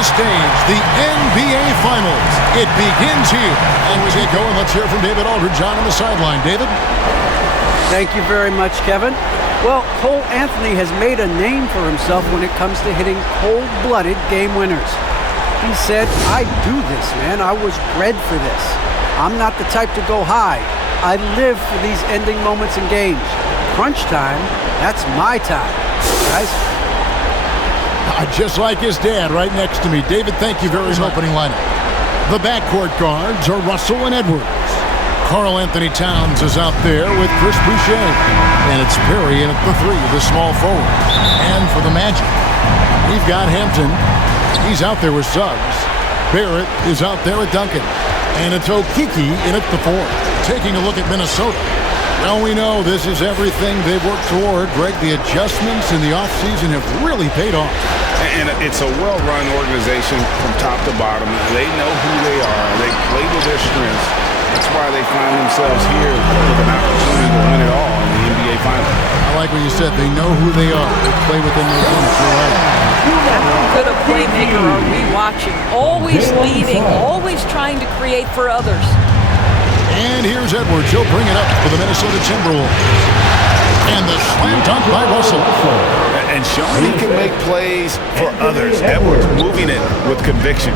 biggest stage, the NBA Finals. It begins here. And we get going. Let's hear from David Aldridge on the sideline. David? Thank you very much, Kevin. Well, Cole Anthony has made a name for himself when it comes to hitting cold-blooded game winners. He said, I do this, man. I was bred for this. I'm not the type to go high. I live for these ending moments in games. Crunch time, that's my time. Guys? Just like his dad right next to me. David, thank you very much. Opening lineup. The backcourt guards are Russell and Edwards. Karl Anthony Towns is out there with Chris Boucher. And it's Perry in at the 3, the small forward. And for the Magic, we've got Hampton. He's out there with Suggs. Barrett is out there with Duncan. And it's Okeke in at the 4. Taking a look at Minnesota. Well, we know this is everything they've worked toward. Greg, the adjustments in the offseason have really paid off. And it's a well-run organization from top to bottom. They know who they are. They play to their strengths. That's why they find themselves here with an opportunity to win it all in the NBA Finals. I like what you said. They know who they are. They play within their limits. You're right. How good a playmaker are we watching? Always leading, always trying to create for others. And here's Edwards. He'll bring it up for the Minnesota Timberwolves. And the slam dunk by Russell. And showing he can make plays for others. Edwards moving it with conviction.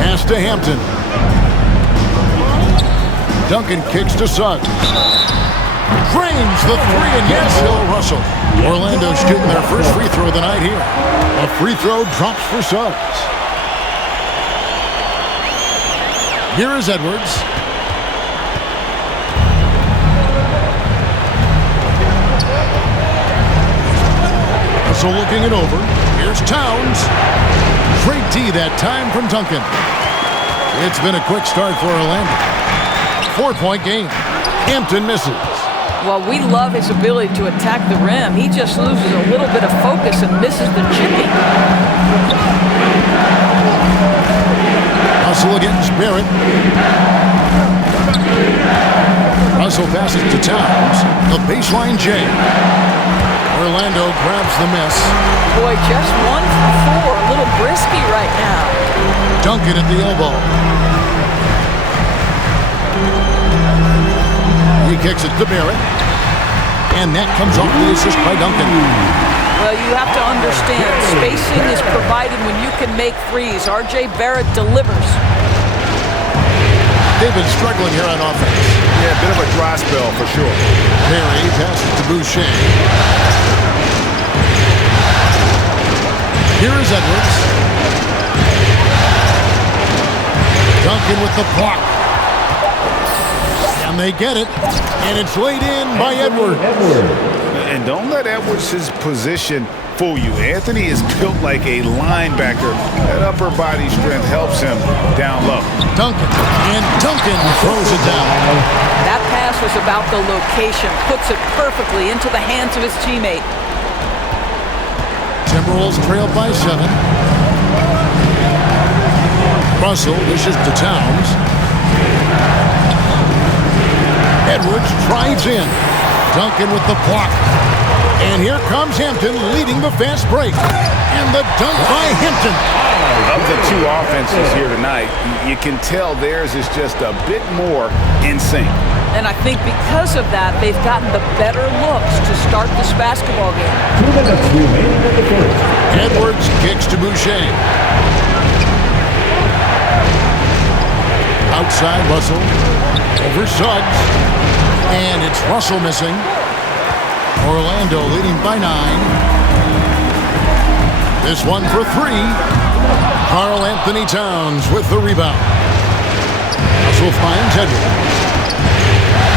Pass to Hampton. Duncan kicks to Suggs. Drains the 3, and yes, Bill Russell. Orlando shooting their first free throw of the night here. A free throw drops for Suggs. Here is Edwards. So looking it over. Here's Towns. Great D that time from Duncan. It's been a quick start for Orlando. 4-point game. Hampton misses. Well, we love his ability to attack the rim. He just loses a little bit of focus and misses the chipping. Russell against Barrett. Russell passes to Towns. The baseline J. Orlando grabs the miss. Boy, just 1 for 4. A little brisky right now. Duncan at the elbow. He kicks it to Barrett. And that comes off the assist by Duncan. Well, you have to understand, spacing is provided when you can make threes. R.J. Barrett delivers. They've been struggling here on offense. Yeah, a bit of a dry spell for sure. Perry passes to Boucher. Here is Edwards. Duncan with the block. And they get it. And it's laid in by Edwards. And don't let Edwards' position fool you. Anthony is built like a linebacker. That upper body strength helps him down low. Duncan. And Duncan throws it down. That pass was about the location. Puts it perfectly into the hands of his teammate. Timberwolves trailed by 7. Russell dishes to Towns. Edwards drives in. Duncan with the block. And here comes Hampton leading the fast break. And the dunk by Hampton. Of the two offenses here tonight, you can tell theirs is just a bit more in sync. And I think because of that, they've gotten the better looks to start this basketball game. 2 minutes remaining in the first. Edwards kicks to Boucher. Outside Russell. Over Suggs. And it's Russell missing. Orlando leading by 9. This one for 3. Karl Anthony Towns with the rebound. Russell finds Edwards.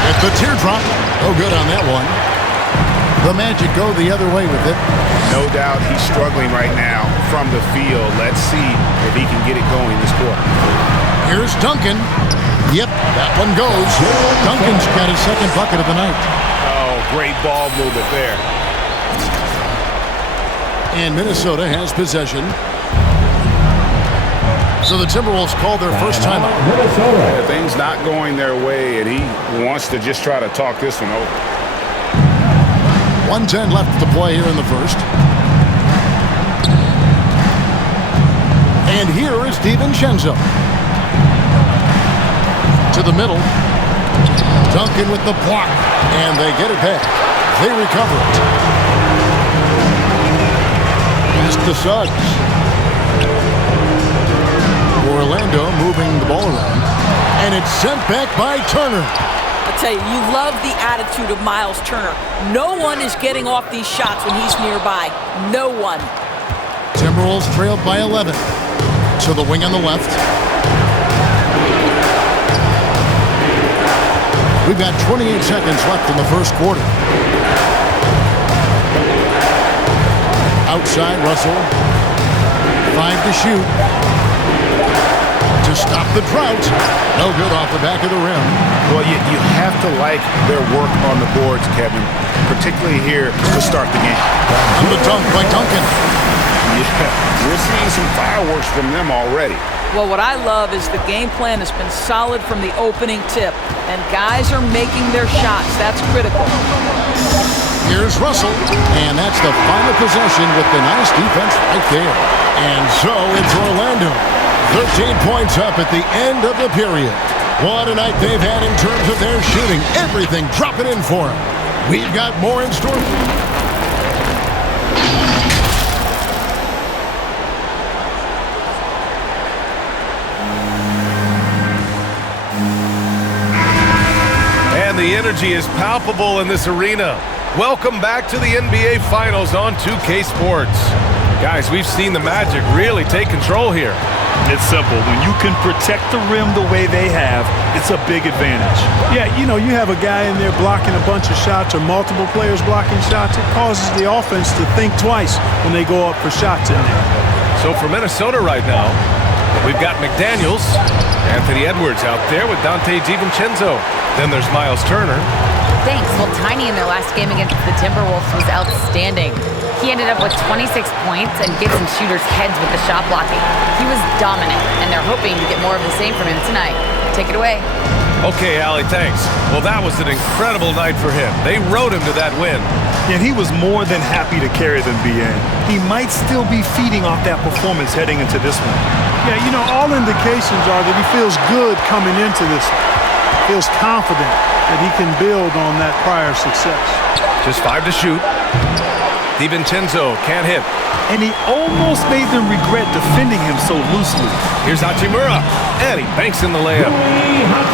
At the teardrop. Oh, good on that one. The Magic go the other way with it. No doubt he's struggling right now from the field. Let's see if he can get it going this quarter. Here's Duncan. Yep, that one goes. Duncan's got his second bucket of the night. Oh, great ball movement there. And Minnesota has possession. So the Timberwolves called their first timeout. Yeah, things not going their way, and he wants to just try to talk this one over. 1:10 left to play here in the first. And And here is DiVincenzo. To the middle. Duncan with the block. And they get it back. They recover it. Pass to Suggs. Orlando moving the ball around. And it's sent back by Turner. I tell you, you love the attitude of Miles Turner. No one is getting off these shots when he's nearby. No one. Timberwolves trailed by 11. To the wing on the left. We've got 28 seconds left in the first quarter. Outside, Russell. 5 to shoot. To stop the drought. No good off the back of the rim. Well, you have to like their work on the boards, Kevin, particularly here to start the game. On the dunk by Duncan. Yeah, we're seeing some fireworks from them already. Well, what I love is the game plan has been solid from the opening tip, and guys are making their shots. That's critical. Here's Russell, and that's the final possession with the nice defense right there. And so it's Orlando. 13 points up at the end of the period. What a night they've had in terms of their shooting. Everything dropping in for them. We've got more in store. And the energy is palpable in this arena. Welcome back to the NBA Finals on 2K Sports. Guys, we've seen the Magic really take control here. It's simple. When you can protect the rim the way they have, it's a big advantage. Yeah, you know, you have a guy in there blocking a bunch of shots or multiple players blocking shots. It causes the offense to think twice when they go up for shots in there. So for Minnesota right now, we've got McDaniels, Anthony Edwards out there with Dante DiVincenzo. Then there's Miles Turner. Thanks. Well, Tiny in their last game against the Timberwolves was outstanding. He ended up with 26 points and Gibson shooters heads with the shot blocking. He was dominant, and they're hoping to get more of the same from him tonight. Take it away. Okay, Allie, thanks. Well, that was an incredible night for him. They rode him to that win. And he was more than happy to carry them, BA. He might still be feeding off that performance heading into this one. Yeah, you know, all indications are that he feels good coming into this one. Feels confident that he can build on that prior success. Just 5 to shoot. DiVincenzo can't hit. And he almost made them regret defending him so loosely. Here's Hachimura, and he banks in the layup.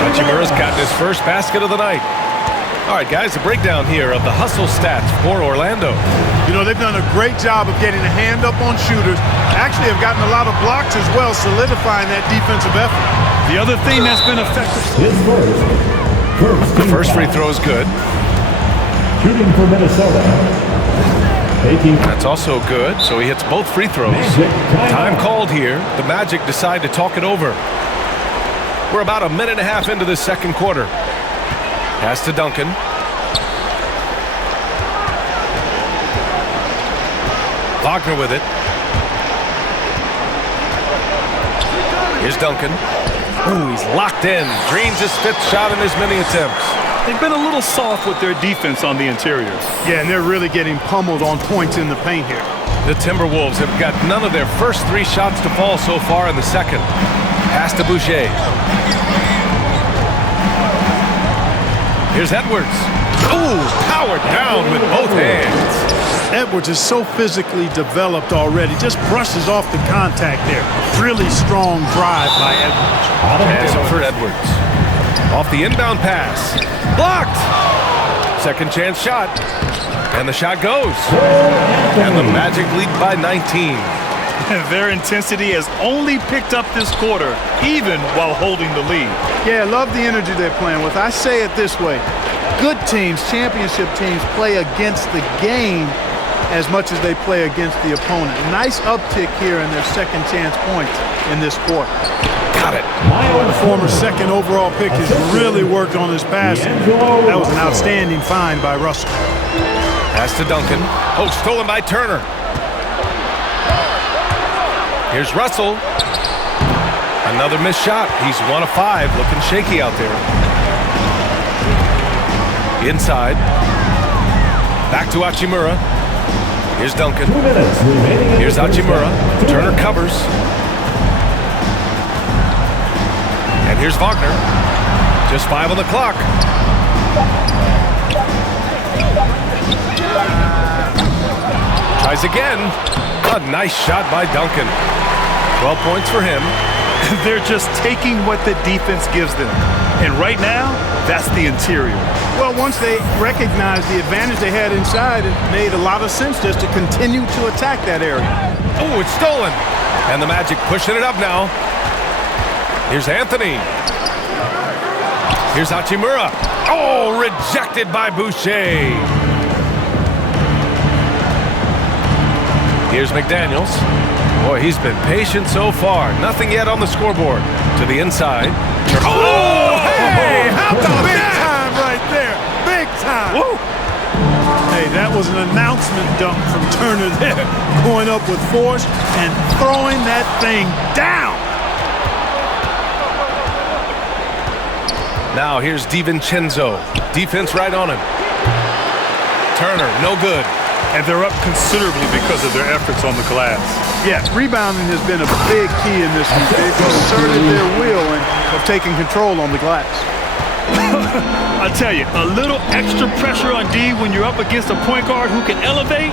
Hachimura's gotten his first basket of the night. All right, guys, a breakdown here of the hustle stats for Orlando. You know, they've done a great job of getting a hand up on shooters. Actually have gotten a lot of blocks as well, solidifying that defensive effort. The other thing that's been effective. The first free throw is good. Shooting for Minnesota. That's also good, so he hits both free throws. Time called here. The Magic decide to talk it over. We're about a minute and a half into this second quarter. Pass to Duncan. Wagner with it. Here's Duncan. Ooh, he's locked in. Dreams his 5th shot in as many attempts. They've been a little soft with their defense on the interior. Yeah, and they're really getting pummeled on points in the paint here. The Timberwolves have got none of their first 3 shots to fall so far in the second. Pass to Boucher. Here's Edwards. Ooh, powered down with both hands. Edwards is so physically developed already. Just brushes off the contact there. Really strong drive by Edwards. Hands over Edwards. Off the inbound pass. Blocked. Second chance shot. And the shot goes. And the Magic lead by 19. Their intensity has only picked up this quarter, even while holding the lead. Yeah, love the energy they're playing with. I say it this way. Good teams, championship teams, play against the game as much as they play against the opponent. Nice uptick here in their second chance points in this quarter. Got it. The former second overall pick has really worked on his passing. That was an outstanding find by Russell. Pass to Duncan. Oh, stolen by Turner. Here's Russell. Another missed shot. He's 1 of 5. Looking shaky out there. Inside. Back to Hachimura. Here's Duncan. 2 minutes remaining. Here's Hachimura. Turner covers. Here's Wagner. Just 5 on the clock. Tries again. A nice shot by Duncan. 12 points for him. They're just taking what the defense gives them. And right now, that's the interior. Well, once they recognized the advantage they had inside, it made a lot of sense just to continue to attack that area. Oh, it's stolen. And the Magic pushing it up now. Here's Anthony. Here's Hachimura. Oh, rejected by Boucher. Here's McDaniels. Boy, he's been patient so far. Nothing yet on the scoreboard. To the inside. Oh, hey! How about big time right there? Big time. Woo. Hey, that was an announcement dunk from Turner there. Going up with force and throwing that thing down. Now here's DiVincenzo. Defense right on him. Turner, no good. And they're up considerably because of their efforts on the glass. Yes, rebounding has been a big key in this game. They've asserted their will and have taken control on the glass. I tell you, a little extra pressure on D when you're up against a point guard who can elevate.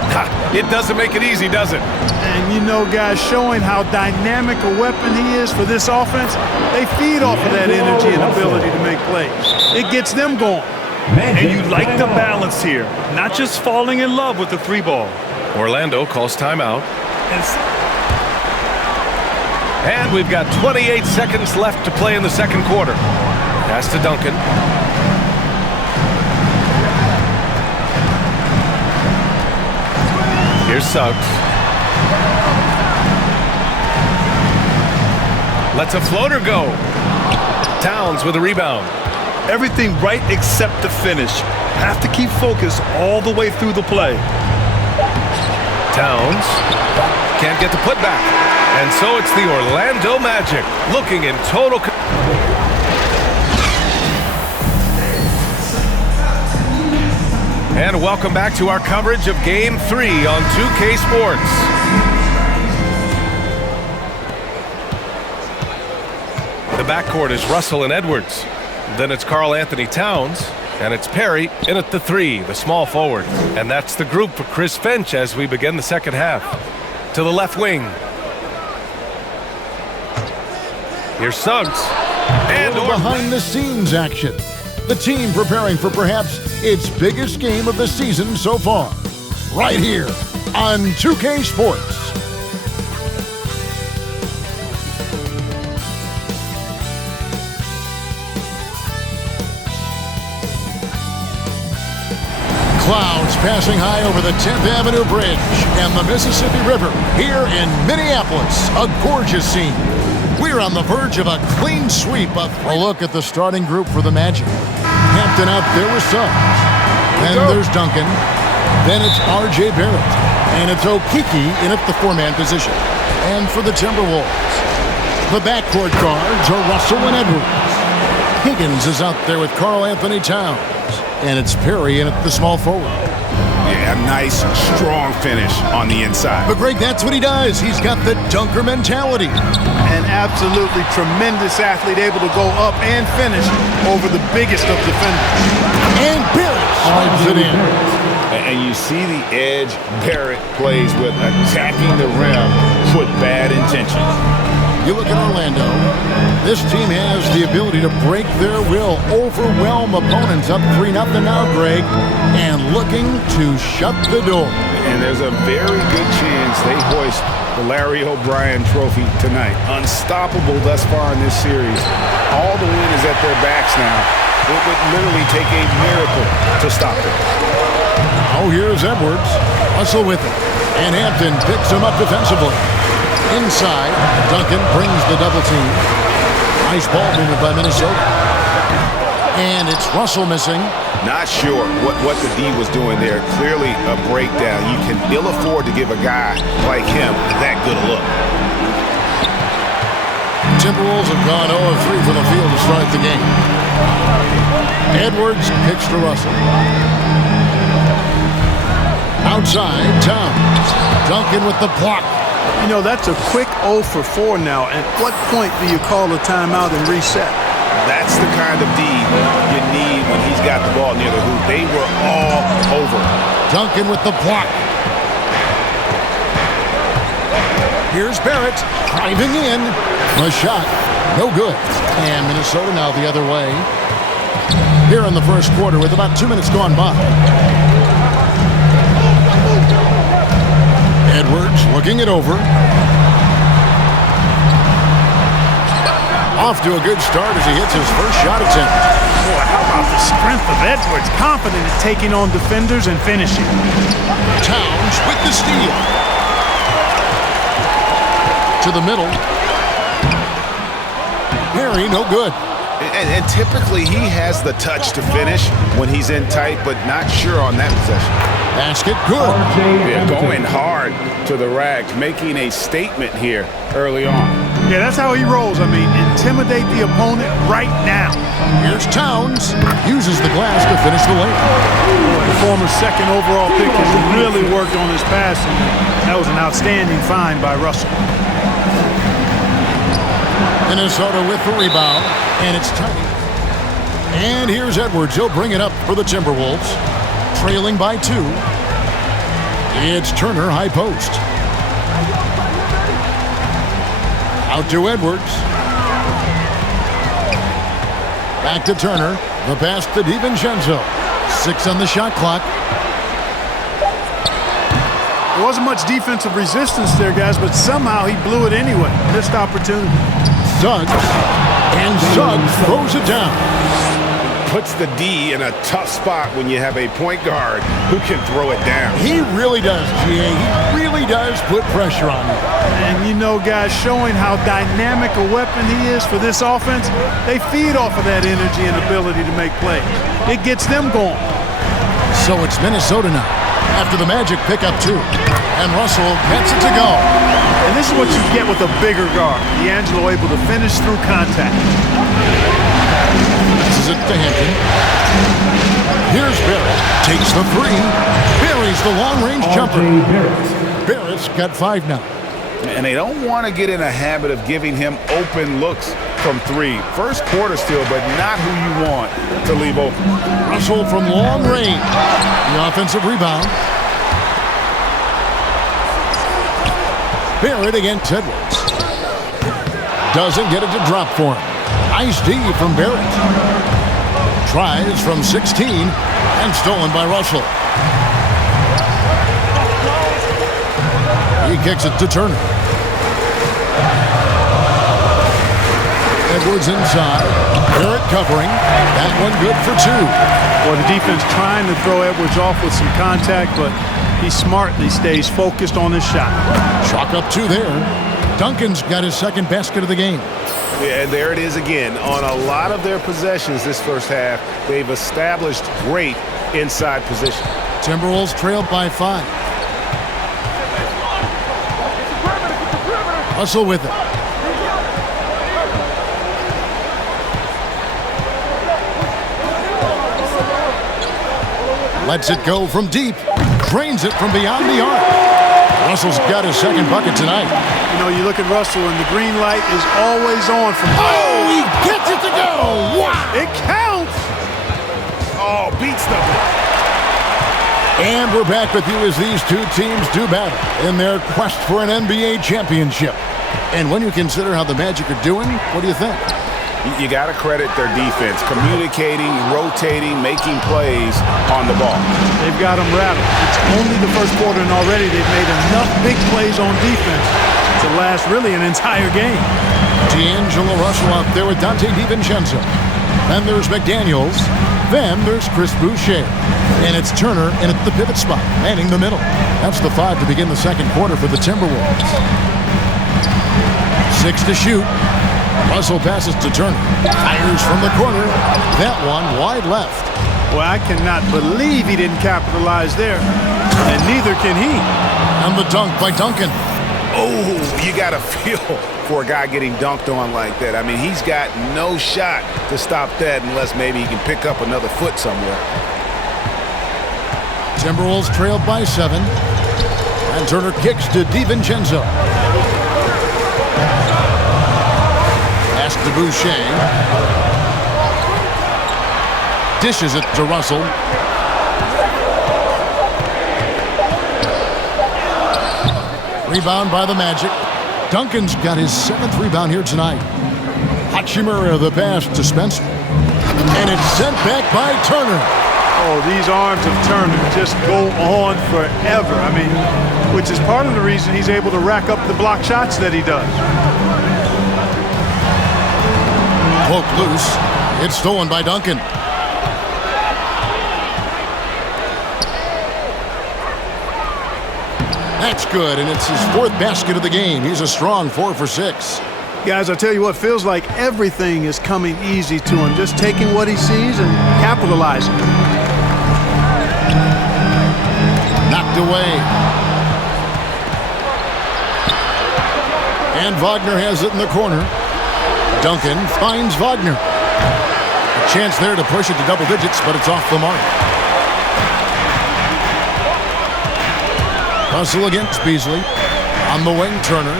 It doesn't make it easy, does it? And you know, guys, showing how dynamic a weapon he is for this offense, they feed off of that energy and ability to make plays. It gets them going. And you like the balance here, not just falling in love with the 3-ball. Orlando calls timeout. And we've got 28 seconds left to play in the second quarter. Pass to Duncan. Here's Suggs. Lets a floater go. Towns with a rebound. Everything right except the finish. Have to keep focus all the way through the play. Towns can't get the putback. And so it's the Orlando Magic looking in total. And welcome back to our coverage of Game 3 on 2K Sports. The backcourt is Russell and Edwards. Then it's Karl Anthony Towns. And it's Perry in at the 3, the small forward. And that's the group for Chris Finch as we begin the second half. To the left wing. Here's Suggs. And behind-the-scenes action. The team preparing for perhaps its biggest game of the season so far. Right here on 2K Sports. Clouds passing high over the 10th Avenue Bridge and the Mississippi River here in Minneapolis. A gorgeous scene. We're on the verge of a clean sweep. A look at the starting group for the Magic. Hampton out there with Suggs. Then there's Duncan. Then it's R.J. Barrett. And it's Okeke in at the 4-man position. And for the Timberwolves, the backcourt guards are Russell and Edwards. Higgins is out there with Karl Anthony Towns. And it's Perry in at the small forward. Yeah, nice, strong finish on the inside. But Greg, that's what he does. He's got the dunker mentality. An absolutely tremendous athlete, able to go up and finish over the biggest of defenders. And Barrett slides it in. And you see the edge Barrett plays with, attacking the rim with bad intentions. You look at Orlando. This team has the ability to break their will, overwhelm opponents up 3-0 now, Greg, and looking to shut the door. And there's a very good chance they hoist the Larry O'Brien Trophy tonight. Unstoppable thus far in this series. All the wind is at their backs now. It would literally take a miracle to stop them. Oh, here's Edwards. Russell with it. And Hampton picks him up defensively. Inside, Duncan brings the double team. Nice ball movement by Minnesota. And it's Russell missing. Not sure what the D was doing there. Clearly a breakdown. You can ill afford to give a guy like him that good a look. Timberwolves have gone 0 of 3 from the field to start the game. Edwards kicks to Russell. Outside, Towns. Duncan with the block. You know, that's a quick 0 for 4 now. At what point do you call a timeout and reset? That's the kind of D you need when he's got the ball near the hoop. They were all over. Duncan with the block. Here's Barrett driving in. The shot, no good. And Minnesota now the other way. Here in the first quarter with about 2 minutes gone by. Edwards looking it over. Off to a good start as he hits his first shot attempt. Boy, how about the strength of Edwards? Confident in taking on defenders and finishing. Towns with the steal. To the middle. Perry, no good. And typically he has the touch to finish when he's in tight, but not sure on that possession. Basket, good. Yeah, going hard to the rack, making a statement here early on. Yeah, that's how he rolls. I mean, intimidate the opponent right now. Here's Towns. Uses the glass to finish the lane. The former second overall pick has really worked on his passing. That was an outstanding find by Russell. Minnesota with the rebound, and it's tight. And here's Edwards. He'll bring it up for the Timberwolves. Trailing by 2. It's Turner, high post. Out to Edwards. Back to Turner. The pass to DiVincenzo. 6 on the shot clock. There wasn't much defensive resistance there, guys, but somehow he blew it anyway. Missed opportunity. Suggs. And Suggs throws it down. Puts the D in a tough spot when you have a point guard who can throw it down. He really does, GA. He really does put pressure on you. And you know, guys, showing how dynamic a weapon he is for this offense, they feed off of that energy and ability to make plays. It gets them going. So it's Minnesota now, after the Magic pick up 2. And Russell gets it to go. And this is what you get with a bigger guard. D'Angelo able to finish through contact. It to Hampton. Here's Barrett. Takes the 3. Buries the long-range jumper. Barrett's got 5 now. And they don't want to get in a habit of giving him open looks from 3. First quarter still, but not who you want to leave open. Russell from long range. The offensive rebound. Barrett against Edwards. Doesn't get it to drop for him. Nice D from Barrett. Tries from 16 and stolen by Russell. He kicks it to Turner. Edwards inside. Barrett covering. That one good for 2. Well, the defense trying to throw Edwards off with some contact, but he smartly stays focused on his shot. Chalk up 2 there. Duncan's got his second basket of the game. Yeah, and there it is again. On a lot of their possessions this first half, they've established great inside position. Timberwolves trailed by 5. Russell with it. Lets it go from deep. Drains it from beyond the arc. Russell's got his second bucket tonight. You know, you look at Russell and the green light is always on from... Oh, he gets it to go! Wow! It counts! Oh, beats them. And we're back with you as these 2 teams do battle in their quest for an NBA championship. And when you consider how the Magic are doing, what do you think? You got to credit their defense, communicating, rotating, making plays on the ball. They've got them rattled. It's only the first quarter, and already they've made enough big plays on defense to last really an entire game. D'Angelo Russell out there with Dante DiVincenzo. Then there's McDaniels. Then there's Chris Boucher. And it's Turner in at the pivot spot, manning the middle. That's the 5 to begin the second quarter for the Timberwolves. 6 to shoot. Russell passes to Turner. Fires from the corner. That one wide left. Well, I cannot believe he didn't capitalize there. And neither can he. And the dunk by Duncan. Oh, you got to feel for a guy getting dunked on like that. I mean, he's got no shot to stop that unless maybe he can pick up another foot somewhere. Timberwolves trailed by 7. And Turner kicks to DiVincenzo. To Boucher. Dishes it to Russell. Rebound by the Magic. Duncan's got his 7th rebound here tonight. Hachimura the pass to Spencer. And it's sent back by Turner. Oh, these arms of Turner just go on forever. I mean, which is part of the reason he's able to rack up the block shots that he does. Poke loose. It's stolen by Duncan. That's good, and it's his 4th basket of the game. He's a strong 4 for 6. Guys, I tell you what, feels like everything is coming easy to him. Just taking what he sees and capitalizing. Knocked away. And Wagner has it in the corner. Duncan finds Wagner. A chance there to push it to double digits, but it's off the mark. Russell against Beasley. On the wing, Turner.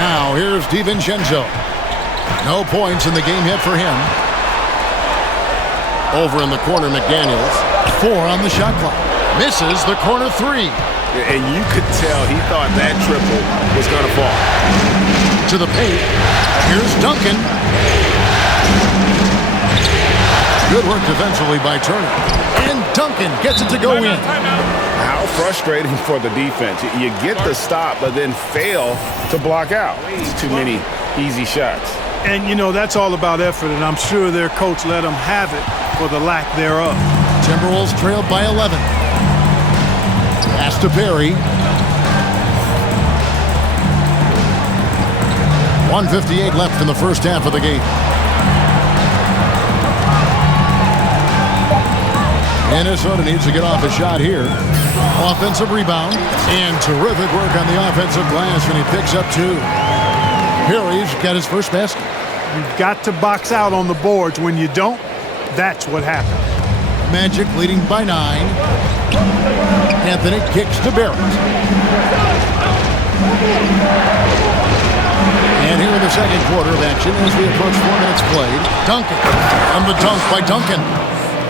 Now here's DiVincenzo. No points in the game yet for him. Over in the corner, McDaniels. 4 on the shot clock. Misses the corner 3. And you could tell he thought that triple was going to fall. To the paint. Here's Duncan. Good work defensively by Turner. And Duncan gets it to go in. How frustrating for the defense. You get the stop, but then fail to block out. It's too many easy shots. And, you know, that's all about effort, and I'm sure their coach let them have it for the lack thereof. Timberwolves trailed by 11. Pass to Perry. 1:58 left in the first half of the game. Minnesota needs to get off a shot here. Offensive rebound. And terrific work on the offensive glass, and he picks up 2. Perry's got his first basket. You've got to box out on the boards. When you don't, that's what happens. Magic leading by 9. Anthony kicks to Barrett. And here in the second quarter of action as we approach 4 minutes played. Duncan. And the dunk by Duncan.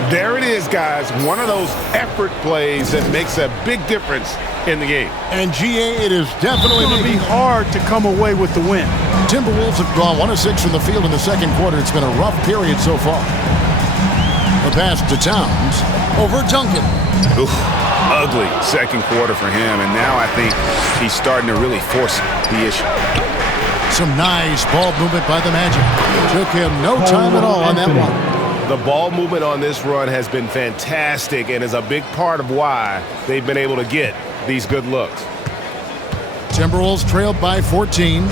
There it is, guys. One of those effort plays that makes a big difference in the game. And GA, it is definitely going to be hard to come away with the win. Timberwolves have gone 1 of 6 from the field in the second quarter. It's been a rough period so far. The pass to Towns over Duncan. Oof, ugly second quarter for him, and now I think he's starting to really force the issue. Some nice ball movement by the Magic. Took him no time at all on that one. The ball movement on this run has been fantastic and is a big part of why they've been able to get these good looks. Timberwolves trailed by 14.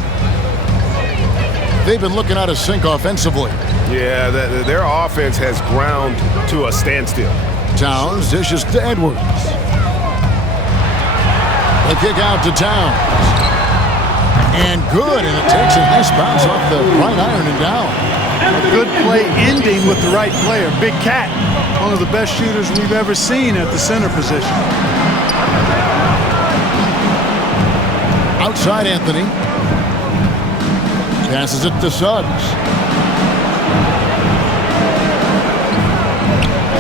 They've been looking out of sync offensively. Yeah, their offense has ground to a standstill. Towns dishes to Edwards. The kick out to Towns. And good, and it takes a nice bounce off the right iron and down. A good play ending with the right player. Big Cat, one of the best shooters we've ever seen at the center position. Outside Anthony. Passes it to Suggs.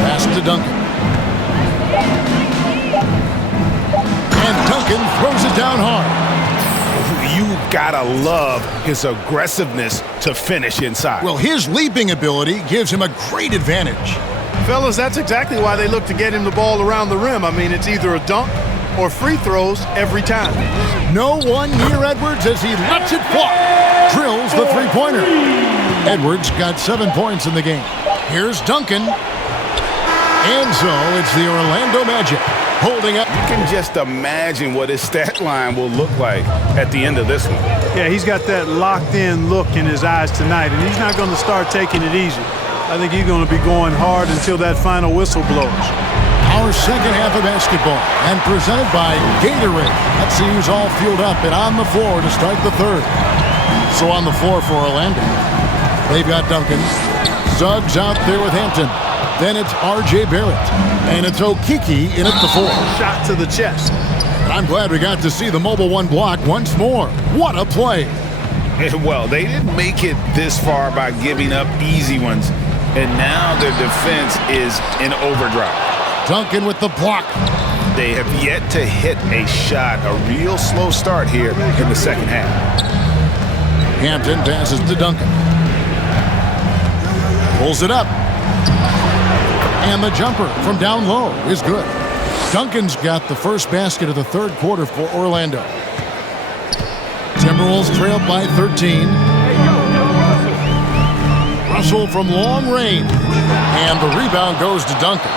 Pass to Duncan. And Duncan throws it down hard. You gotta love his aggressiveness to finish inside. Well, his leaping ability gives him a great advantage. Fellas, that's exactly why they look to get him the ball around the rim. I mean, it's either a dunk or free throws every time. No one near Edwards as he lets it fly. Drills the three-pointer. Edwards got 7 points in the game. Here's Duncan. And so it's the Orlando Magic holding up. You can just imagine what his stat line will look like at the end of this one. Yeah, he's got that locked-in look in his eyes tonight, and he's not going to start taking it easy. I think he's going to be going hard until that final whistle blows. Our second half of basketball, and presented by Gatorade. Let's see who's all fueled up and on the floor to start the third. So on the floor for Orlando, they've got Duncan. Suggs out there with Hampton. Then it's R.J. Barrett. And it's Okeke in at the 4. Shot to the chest. I'm glad we got to see the mobile one block once more. What a play. Well, they didn't make it this far by giving up easy ones, and now their defense is in overdrive. Duncan with the block. They have yet to hit a shot, a real slow start here in the second half. Hampton passes to Duncan. Pulls it up. And the jumper from down low is good. Duncan's got the first basket of the third quarter for Orlando. Timberwolves trailed by 13. Russell from long range. And the rebound goes to Duncan.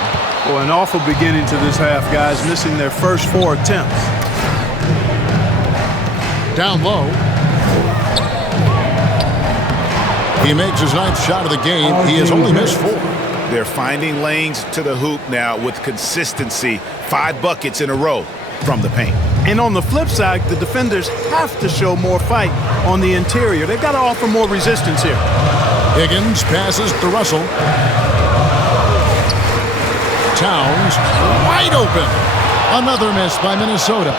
Well, an awful beginning to this half, guys, missing their first 4 attempts. Down low. He makes his 9th shot of the game. He has only missed 4. They're finding lanes to the hoop now with consistency. 5 buckets in a row from the paint. And on the flip side, the defenders have to show more fight on the interior. They've got to offer more resistance here. Higgins passes to Russell. Towns wide open. Another miss by Minnesota.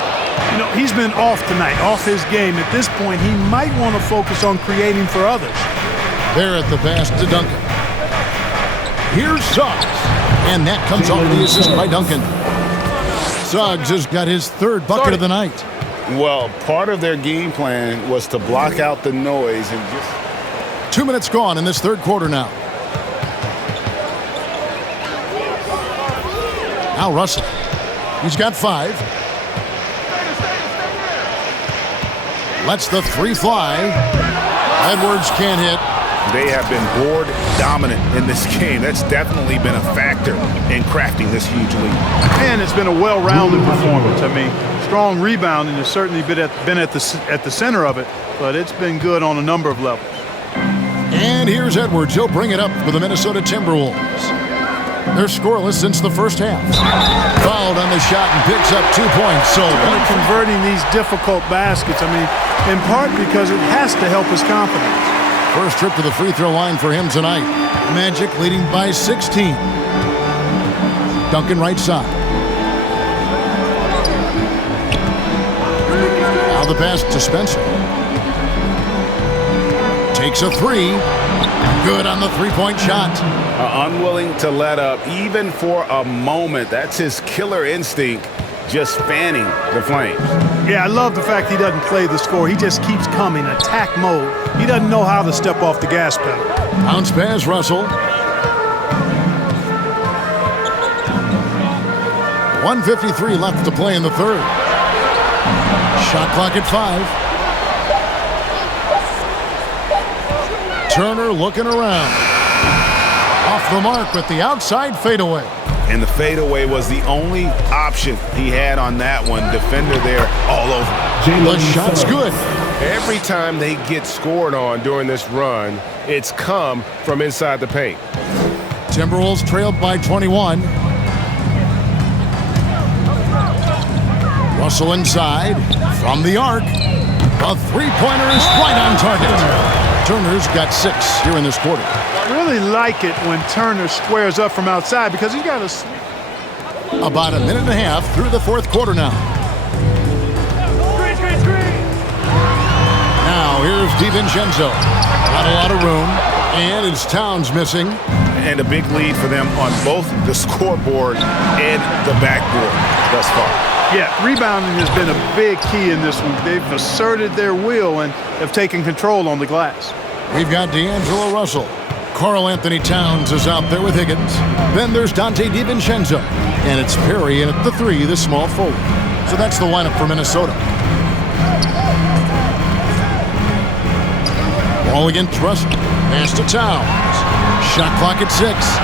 You know, he's been off tonight, off his game. At this point, he might want to focus on creating for others. There at the pass to Duncan. Here's Suggs. And that comes off the assist by Duncan. Suggs has got his 3rd bucket of the night. Well, part of their game plan was to block out the noise and just... 2 minutes gone in this third quarter now. Now Russell. He's got 5. Lets the 3 fly. Edwards can't hit. They have been board dominant in this game. That's definitely been a factor in crafting this huge lead. And it's been a well-rounded performance. I mean, strong rebounding has certainly been at the center of it, but it's been good on a number of levels. And here's Edwards. He'll bring it up for the Minnesota Timberwolves. They're scoreless since the first half. Fouled on the shot and picks up 2 points. So they're converting these difficult baskets, I mean, in part because it has to help his confidence. First trip to the free throw line for him tonight. Magic leading by 16. Duncan right side. Now the pass to Spencer. Takes a 3. Good on the 3-point shot. Unwilling to let up even for a moment. That's his killer instinct, just fanning the flames. Yeah, I love the fact he doesn't play the score. He just keeps coming, attack mode. He doesn't know how to step off the gas pedal. Bounce pass, Russell. 1:53 left to play in the third. Shot clock at 5. Turner looking around. Off the mark with the outside fadeaway. And the fadeaway was the only option he had on that one. Defender there all over. The shot's good. Every time they get scored on during this run, it's come from inside the paint. Timberwolves trailed by 21. Russell inside from the arc. A 3-pointer is right on target. Turner's got 6 here in this quarter. I really like it when Turner squares up from outside because he's got a... About a minute and a half through the fourth quarter now. Now here's DiVincenzo. Not a lot of room. And it's Towns missing. And a big lead for them on both the scoreboard and the backboard thus far. Yeah, rebounding has been a big key in this one. They've asserted their will and have taken control on the glass. We've got D'Angelo Russell. Karl Anthony Towns is out there with Higgins. Then there's Dante DiVincenzo. And it's Perry in at the 3, the small forward. So that's the lineup for Minnesota. Ball against Russell. Pass to Towns. Shot clock at 6.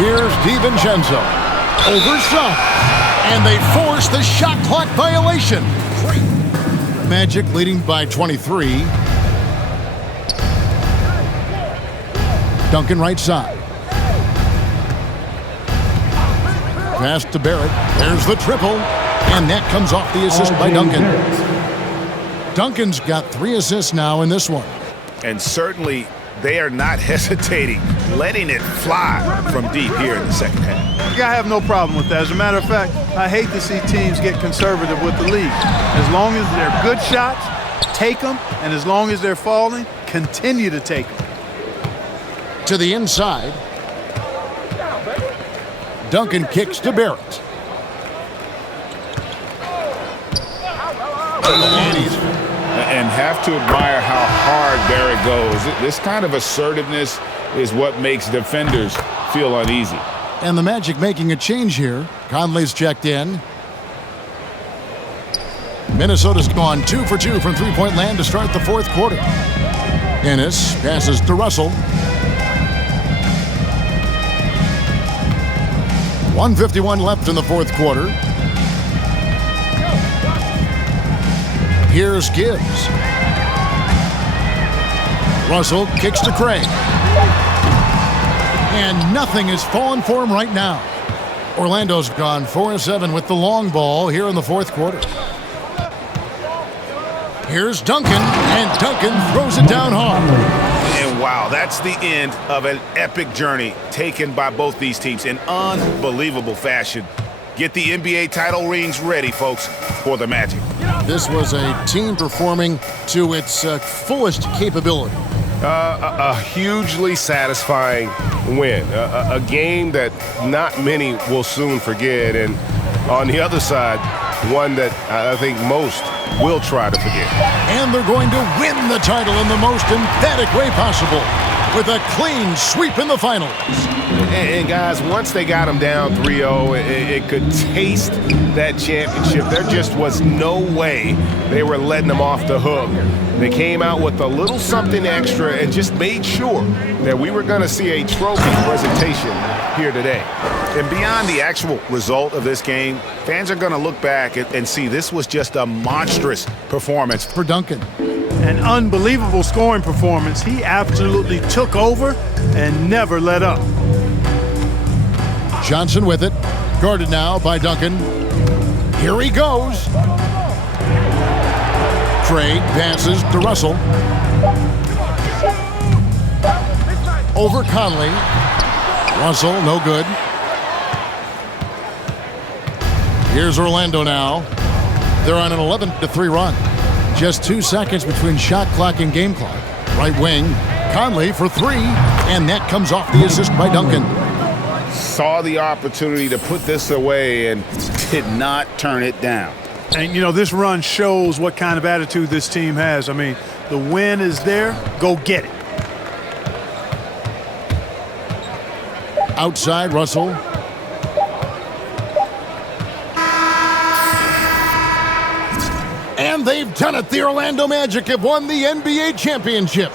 Here's DiVincenzo. Over some. And they force the shot clock violation. Magic leading by 23. Duncan right side. Pass to Barrett. There's the triple. And that comes off the assist by Duncan. Duncan's got 3 assists now in this one. And certainly they are not hesitating, letting it fly from deep here in the second half. I have no problem with that. As a matter of fact, I hate to see teams get conservative with the lead. As long as they're good shots, take them, and as long as they're falling, continue to take them. To the inside. Duncan kicks to Barrett. And have to admire how hard Barrett goes. This kind of assertiveness is what makes defenders feel uneasy. And the Magic making a change here. Conley's checked in. Minnesota's gone 2 for 2 from three-point land to start the fourth quarter. Ennis passes to Russell. 1:51 left in the fourth quarter. Here's Gibbs. Russell kicks to Craig. And nothing is falling for him right now. Orlando's gone 4-7 with the long ball here in the fourth quarter. Here's Duncan, and Duncan throws it down hard. And wow, that's the end of an epic journey taken by both these teams in unbelievable fashion. Get the NBA title rings ready, folks, for the Magic. This was a team performing to its fullest capability. A hugely satisfying win. A game that not many will soon forget. And on the other side, one that I think most will try to forget. And they're going to win the title in the most emphatic way possible with a clean sweep in the finals. And guys, once they got them down 3-0, it could taste that championship. There just was no way they were letting them off the hook. They came out with a little something extra and just made sure that we were going to see a trophy presentation here today. And beyond the actual result of this game, fans are going to look back and see this was just a monstrous performance for Duncan. An unbelievable scoring performance. He absolutely took over and never let up. Johnson with it. Guarded now by Duncan. Here he goes. Craig passes to Russell. Over Conley. Russell, no good. Here's Orlando now. They're on an 11-3 run. Just 2 seconds between shot clock and game clock. Right wing, Conley for three, and that comes off the assist by Duncan. Saw the opportunity to put this away and did not turn it down. And, you know, this run shows what kind of attitude this team has. I mean, the win is there. Go get it. Outside, Russell. And they've done it. The Orlando Magic have won the NBA championship.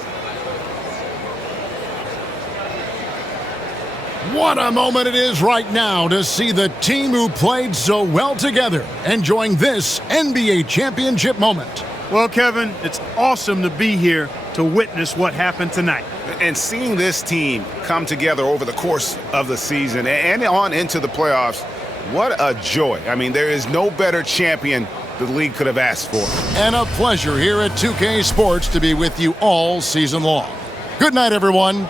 What a moment it is right now to see the team who played so well together enjoying this NBA championship moment. Well, Kevin, it's awesome to be here to witness what happened tonight. And seeing this team come together over the course of the season and on into the playoffs, what a joy. I mean, there is no better champion the league could have asked for. And a pleasure here at 2K Sports to be with you all season long. Good night, everyone.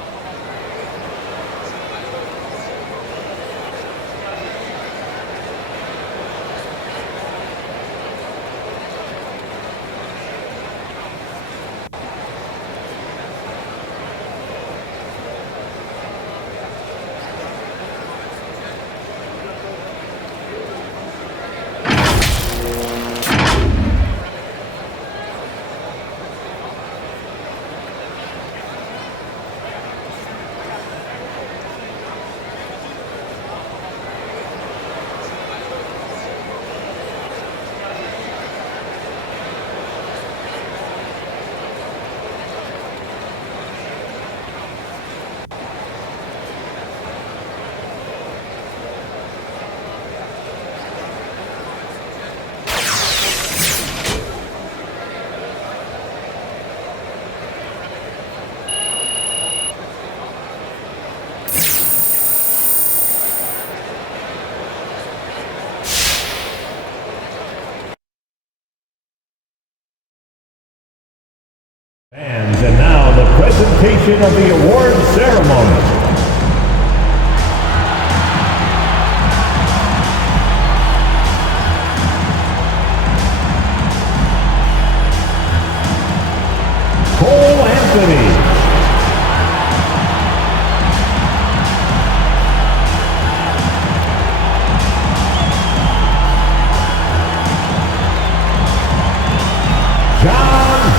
And now the presentation of the award ceremony.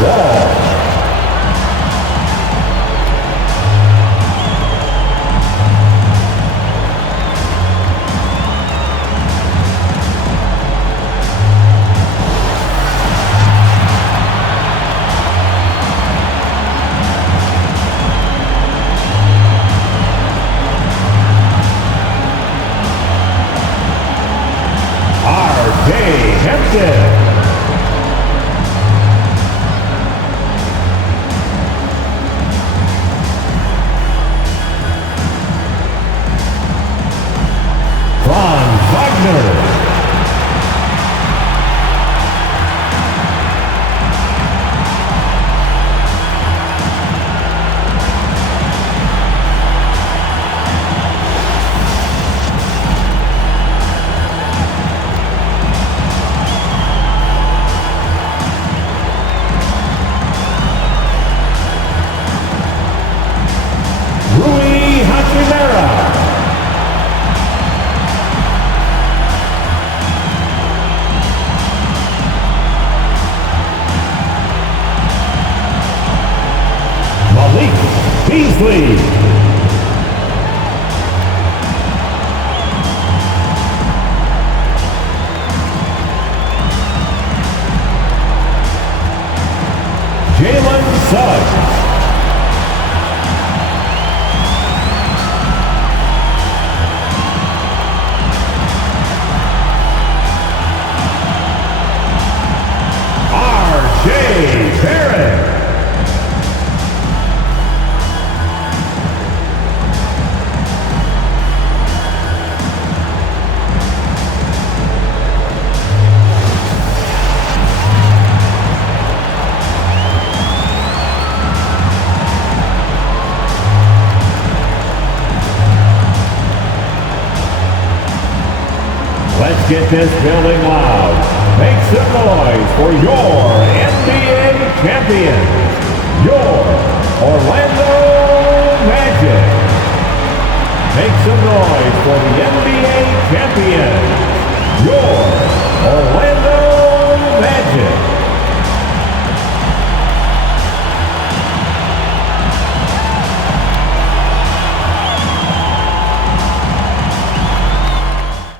ball. Beasley. Jalen Suggs. R.J. Barrett. Let's get this building loud. Make some noise for your NBA champions, your Orlando Magic. Make some noise for the NBA champions, your